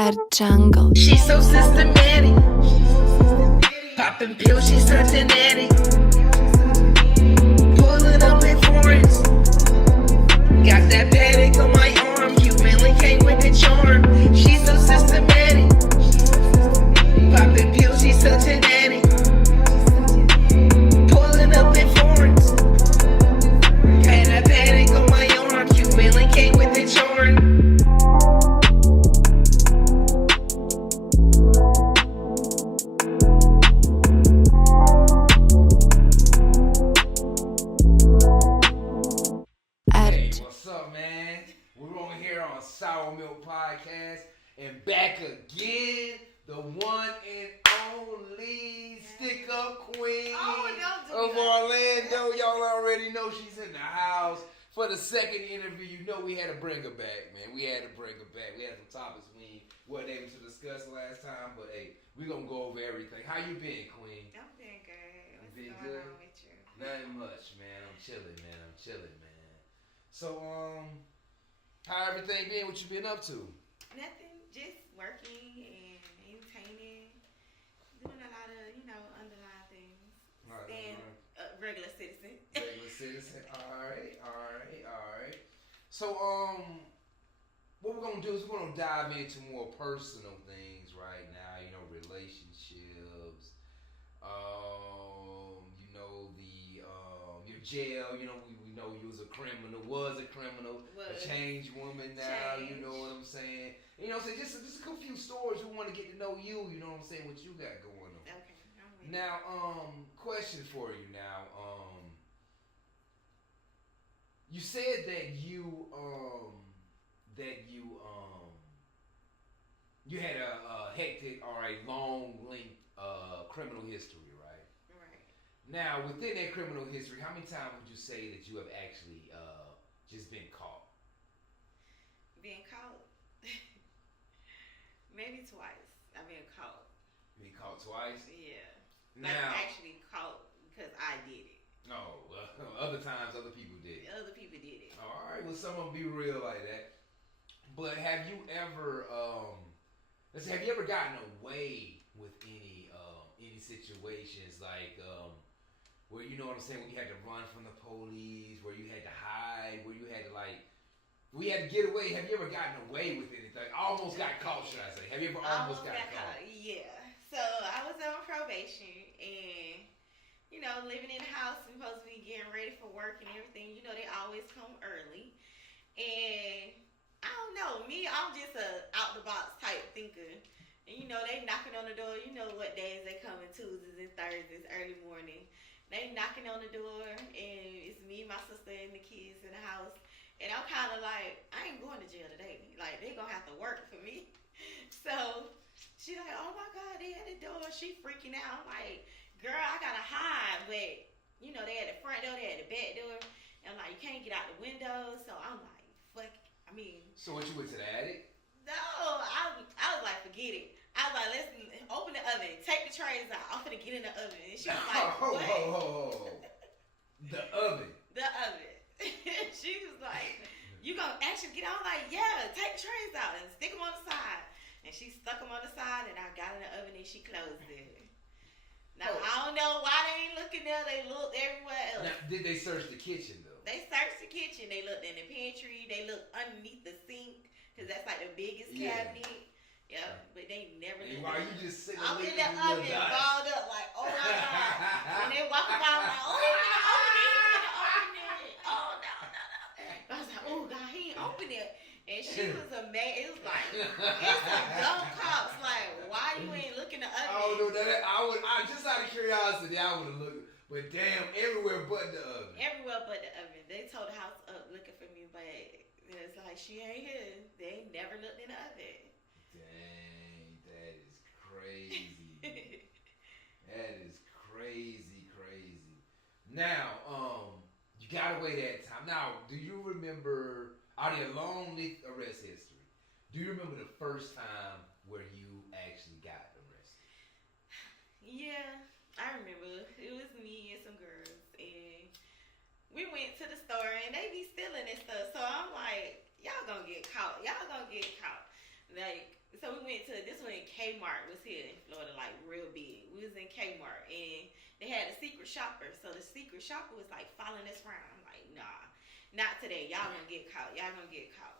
at jungle. She's so systematic. Popping pills, she's such an addict. Pulling up in foreigns. Got that paddock on my arm. Humanly came with the charm. She's so systematic. Popping pills, she's such an addict. Pulling up in foreigns. Got that paddock on my arm. Humanly came with the charm. Sour Milk Podcast, and back again, the one and only Stick Up Queen of Orlando. Y'all already know she's in the house. For the second interview, you know we had to bring her back, man. We had some topics we wasn't able to discuss last time, but hey, we gonna go over everything. How you been, Queen? I'm been good. What's been going good? on with you? Nothing much, man. I'm chilling, man. So, how everything been? What you been up to? Nothing. Just working and maintaining. Doing a lot of, underlying things. Staying a regular citizen. Regular citizen. All right. So, what we're gonna do is we're gonna dive into more personal things right now. Relationships. Your jail. We know you was a criminal, a changed woman now. Change. You know what I'm saying? So just a few stories. We want to get to know you. You know what I'm saying? What you got going on? Okay. I'm with Now, question for you now. You said that you had a hectic or a long length criminal history, right? Right. Now, within that criminal history, how many times would you say that you have actually just been caught? Being caught? Maybe twice. I've been caught. Been caught twice? Yeah. Now, Actually caught because I did it. No, other times other people did it. Other people did it. All right, well, some of them be real like that. But have you ever, have you ever gotten away with any situations like where you know what I'm saying, when you had to run from the police, where you had to hide, where you had to get away? Have you ever gotten away with anything? Almost got caught, should I say? Have you ever almost got caught? Yeah. So I was on probation and living in the house, we're supposed to be getting ready for work and everything. They always come early. And I don't know, I'm just a out the box type thinker. And they knocking on the door. You know what days they come in, Tuesdays and Thursdays, early morning. They knocking on the door, and it's me, my sister, and the kids in the house. And I'm kind of like, I ain't going to jail today. Like, they gonna have to work for me. So she's like, oh my God, they at the door. She freaking out. I'm like, girl, I gotta hide. But they at the front door, they at the back door. And I'm like, you can't get out the window. So I'm like, fuck. So what, you went to the attic? No, I was like, forget it. I was like, let's open the oven, take the trays out. I'm gonna get in the oven. And she was like, what? The oven. The oven. She was like, you gonna actually get out? I'm like, yeah, take the trays out and stick them on the side. And she stuck them on the side, and I got in the oven and she closed it. Now, I don't know why they ain't looking there. They looked everywhere else. Now, did they search the kitchen, though? They searched the kitchen. They looked in the pantry. They looked underneath the sink, because that's like the biggest cabinet. Yeah, but they never did. Why you just sitting I'm in the oven, balled up, like, oh my God. When they walk around, like, oh, he finna open it. Oh, no. I was like, oh God, he ain't open it. And she was amazed. It was like, it's some dumb cops. Like, why you ain't looking the oven? I don't know that. I just out of curiosity, I would have looked. But damn, everywhere but the oven. Everywhere but the oven. They told the house up looking for me, but it's like, she ain't here. They ain't never looked in the oven. Dang, that is crazy. That is crazy. Now, you got away that time. Now, do you remember, out of your long arrest history, do you remember the first time where you actually got arrested? Yeah, I remember. It was me and some girls, and we went to the store, and they be stealing and stuff. So I'm like, y'all gonna get caught. Like, So we went to this one in Kmart was here in Florida, like real big. We was in Kmart and they had a secret shopper. So the secret shopper was like following us around. I'm like, nah, not today. Y'all gonna get caught. Y'all gonna get caught.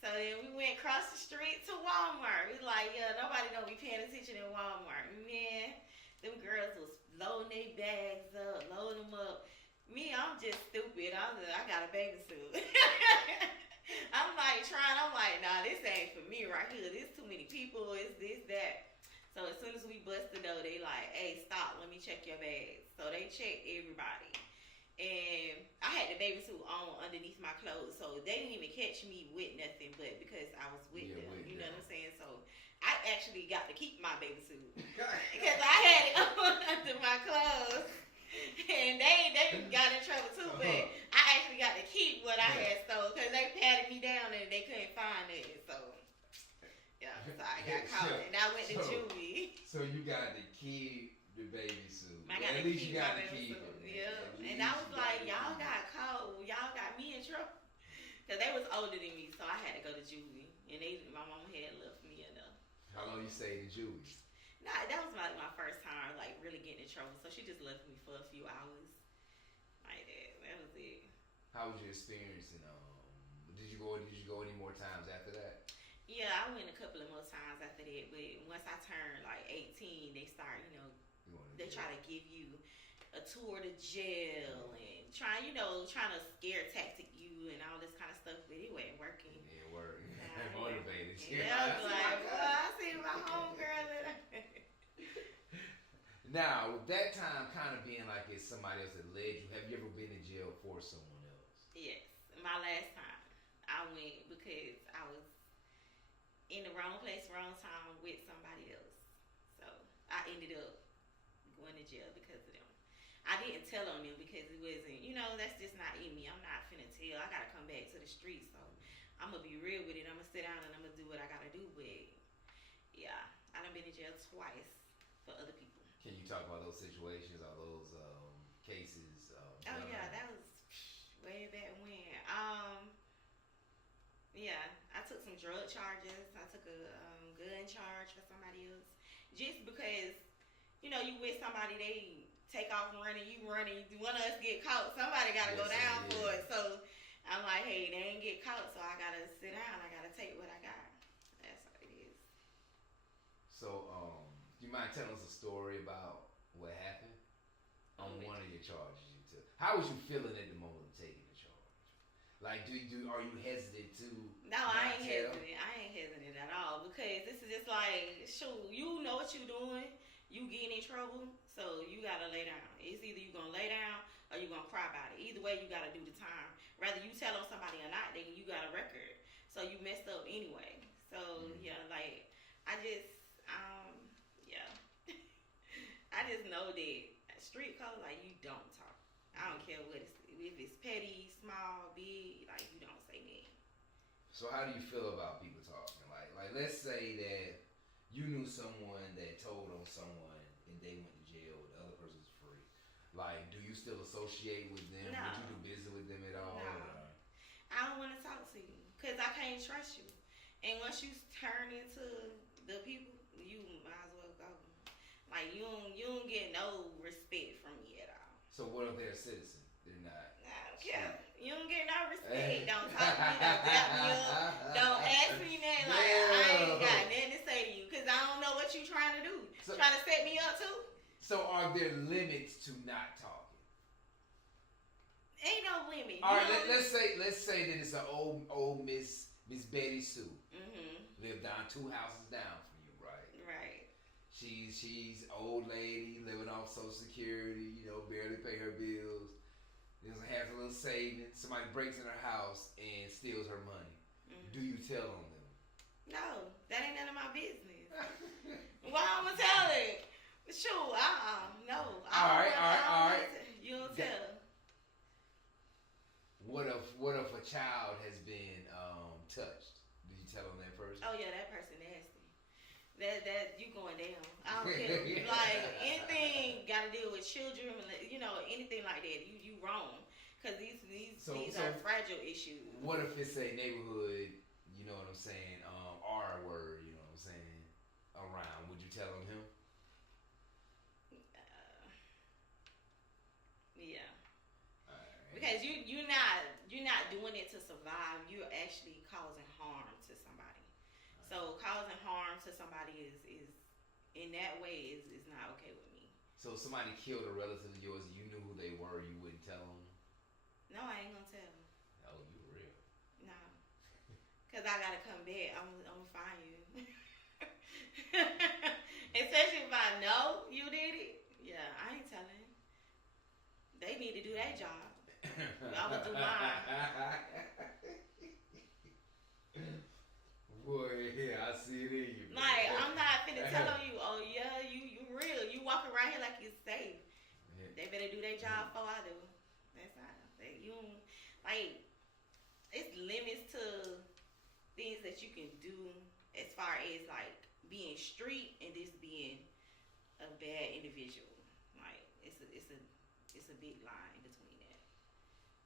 So then we went across the street to Walmart. We like, yeah, nobody gonna be paying attention in Walmart. Man, them girls was loading their bags up, loading them up. Me, I'm just stupid. I got a baby suit. I'm like, nah, this ain't for me right here. There's too many people. It's this, that. So as soon as we bust the door, they like, hey, stop. Let me check your bags. So they checked everybody. And I had the baby suit on underneath my clothes. So they didn't even catch me with nothing but because I was with them. You know what I'm saying? So I actually got to keep my baby suit. Because I had it on under my clothes. And they got in trouble too, but I actually got to keep what I had stole because they patted me down and they couldn't find it. So, yeah, so I got caught and I went to juvie. So you got to keep the baby suit. At least you got to keep it. Yeah, and I was like, y'all got caught. Y'all got me in trouble. Because they was older than me, so I had to go to juvie. And my mama had left me enough. How long you stayed in juvie? Nah, that was like my first time, like really getting in trouble. So she just left me for a few hours, like that. That was it. How was your experience? And did you go any more times after that? Yeah, I went a couple of more times after that. But once I turned like 18, they start, they try to give you a tour to jail and trying to scare tactic you and all this kind of stuff. But it wasn't working. It worked. Motivated. Yeah, I was like, well, I see my homegirl. Now, with that time kind of being like it's somebody else that led you, have you ever been in jail for someone else? Yes. My last time, I went because I was in the wrong place, wrong time with somebody else. So, I ended up going to jail because of them. I didn't tell on them because it wasn't, that's just not in me. I'm not finna tell. I gotta come back to the streets, so I'm gonna be real with it. I'm gonna sit down and I'm gonna do what I gotta do. But, yeah, I done been in jail twice for other people. Can you talk about those situations or those cases? Yeah, that was way back when. Yeah, I took some drug charges. I took a gun charge for somebody else. Just because, you with somebody, they take off running, you running, one of us get caught, somebody got to go down for it. So I'm like, hey, they ain't get caught, so I got to sit down. I got to take what I got. That's what it is. So, do you mind telling us a story about what happened on one of your charges you took? How was you feeling at the moment of taking the charge? Like, are you hesitant to? No, I ain't hesitant. I ain't hesitant at all because this is just like, shoot, you know what you're doing. You getting in trouble, so you gotta lay down. It's either you gonna lay down or you gonna cry about it. Either way, you gotta do the time. Whether you tell on somebody or not, then you got a record. So you messed up anyway. So yeah, like I just I just know that street code, like you don't talk. I don't care what if it's petty, small, big, like you don't say that. So how do you feel about people talking? Like let's say that you knew someone that told on someone and they went to jail, the other person's free. Like, do you still associate with them? No. Would you do business with them at all? No. I don't want to talk to you because I can't trust you. And once you turn into the people, you might as well go. Like you don't get no respect from me at all. So what if they're a citizen? They're not. I don't care. You don't get no respect. Don't talk to me. Don't dap me up. Don't ask me that. Like I ain't got nothing to say to you because I don't know what you trying to do. So, trying to set me up too. So are there limits to not talking? Ain't no limit. All right. Let's say that it's an old Miss Betty Sue. Lived down 2 houses down from you, right? Right. She's old lady living off Social Security, barely pay her bills. Doesn't have a little savings. Somebody breaks in her house and steals her money. Do you tell on them? No, that ain't none of my business. Why I'm gonna tell it? Sure, no. All right. You don't tell. What if a child has been touched? Do you tell on that person? Oh yeah, that person nasty. That you going down. I don't care. Like anything got to deal with children, anything like that. You wrong because these are fragile issues. What if it's a neighborhood? You know what I'm saying? R word. You know what Because you're not doing it to survive. You're actually causing harm to somebody. So causing harm to somebody is in that way is not okay with me. So if somebody killed a relative of yours, you knew who they were, you wouldn't tell them? No, I ain't gonna tell them. Oh, you real? No, cause I gotta come back. I'm gonna find you. Especially if I know you did it. Yeah, I ain't telling. They need to do their job. I will do mine. Boy, yeah, I see it in you. Like, I'm not finna tell you, oh yeah, you real. You walk around here like you're safe. Yeah. They better do their job before I do. That's how. You like, it's limits to things that you can do as far as like being street and this being a bad individual. Like, it's a big line in between that.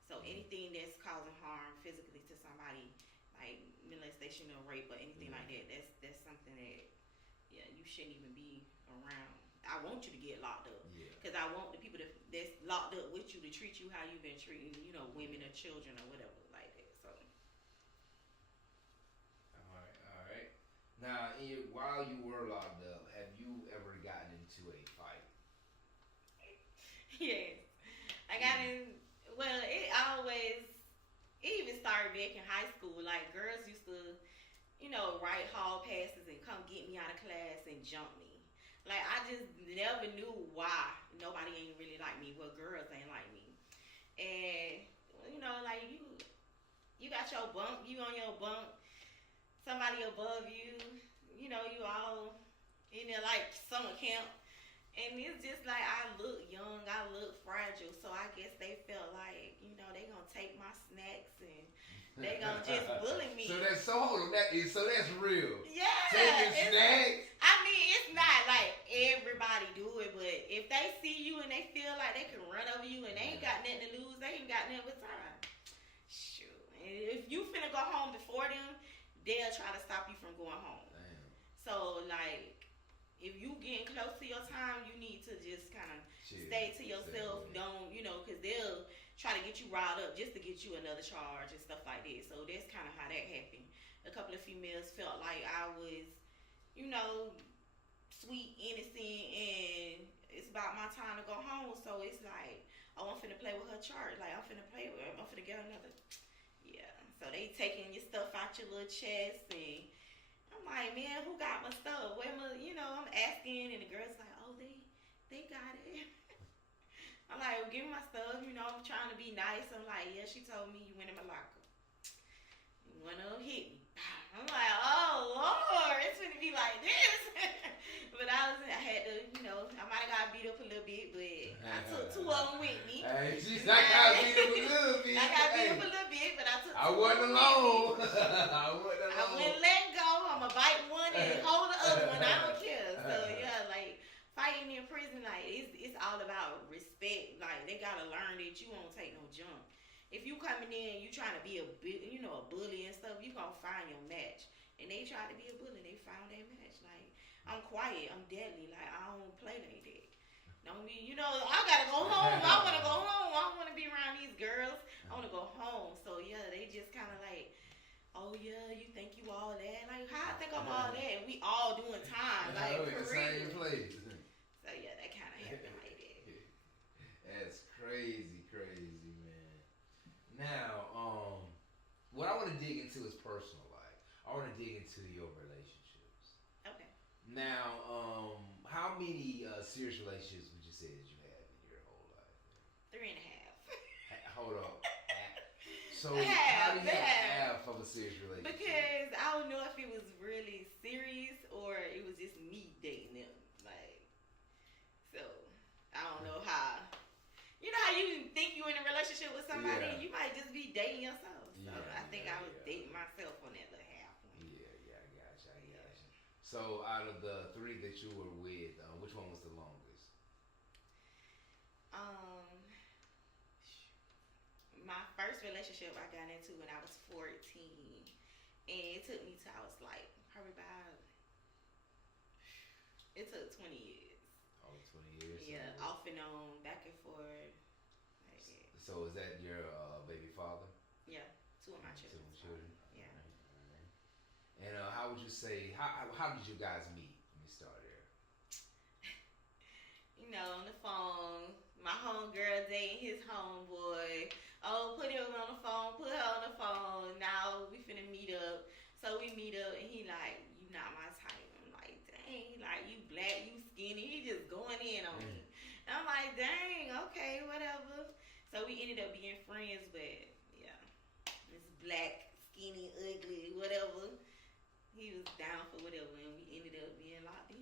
So anything that's causing harm physically to somebody, like molestation or rape or anything like that, that's something that you shouldn't even be around. I want you to get locked up because I want the people that's locked up with you to treat you how you've been treating, women or children or whatever like that. So. All right. Now, while you were locked up, have you ever gotten into a fight? Yes, I got in. Well, it even started back in high school. Like, girls used to, write hall passes and come get me out of class and jump me. Like, I just never knew why nobody ain't really like me. Well, girls ain't like me. And, like, you got your bunk, you on your bunk, somebody above you, you all in there like summer camp. And it's just like, I look young, I look fragile, so I guess they felt like, they gonna take my snacks and they gonna just bully me. So that's that's real. Yeah. Taking snacks. I mean, it's not like everybody do it, but if they see you and they feel like they can run over you and they ain't got nothing to lose, they ain't got nothing but time. Shoot. And if you finna go home before them, they'll try to stop you from going home. Damn. So, like, if you getting close to your time, you need to just kind of stay to yourself. Don't, because they'll try to get you riled up just to get you another charge and stuff like that. So that's kind of how that happened. A couple of females felt like I was, sweet, innocent, and it's about my time to go home. So it's like, oh, I'm finna play with her charge. Like, I'm finna play with her. I'm finna get another. Yeah. So they taking your stuff out your little chest and I'm like, man, who got my stuff? Where my, I'm asking, and the girl's like, oh, they got it. I'm like, well, give me my stuff. I'm trying to be nice. I'm like, yeah, she told me you went in my locker. One of them hit me. I'm like, oh Lord, it's gonna be like this. But I had to, I might have got beat up a little bit, but I took two of them with me. Hey, she's like, I got beat up a little bit. I got beat up a little bit, but I took two I wasn't alone. I wouldn't let go. I'ma bite one and hold the other one. I don't care. So yeah, like fighting in prison, like it's all about respect. Like they gotta learn that you won't take no jump. If you coming in, you trying to be a bully and stuff, you gonna find your match. And they tried to be a bully, they found their match. Like I'm quiet, I'm deadly. Like I don't play like that. Don't be, I gotta go home. I wanna go home. I don't wanna be around these girls. I wanna go home. So yeah, they just kind of like, oh yeah, you think you all that? Like how I think I'm all that? And we all doing time, like for real. Same place. So yeah, that kind of happened like that. That's crazy, man. Now, what I want to dig into is personal life. I want to dig into your relationships. Okay. Now, how many serious relationships would you say that you have in your whole life? 3.5. Hold on. So how do you have half of a serious relationship? Because I don't know if it was really serious or it was just me dating them. Like, so I don't know how. You know how you think you're in a relationship with somebody, you might just be dating yourself. So I think I was dating myself on that little half one. Yeah, I got you. So out of the 3 that you were with, which one was the longest? My first relationship I got into when I was 14, and it took me till I was like probably about. It took 20 years. Oh, 20 years. Yeah, off and on, back and forth. Like So is that your baby father? Yeah, two of my children. Yeah. Alright. And how would you say how did you guys meet? Let me start there. You know, on the phone, my homegirl dating his homeboy. Oh, put him on the phone, put her on the phone. Now we finna meet up. So we meet up and he like, you not my type. I'm like, dang, like you black, you skinny. He just going in on me. And I'm like, dang, okay, whatever. So we ended up being friends, but yeah, this black, skinny, ugly, whatever. He was down for whatever, and we ended up being locked in.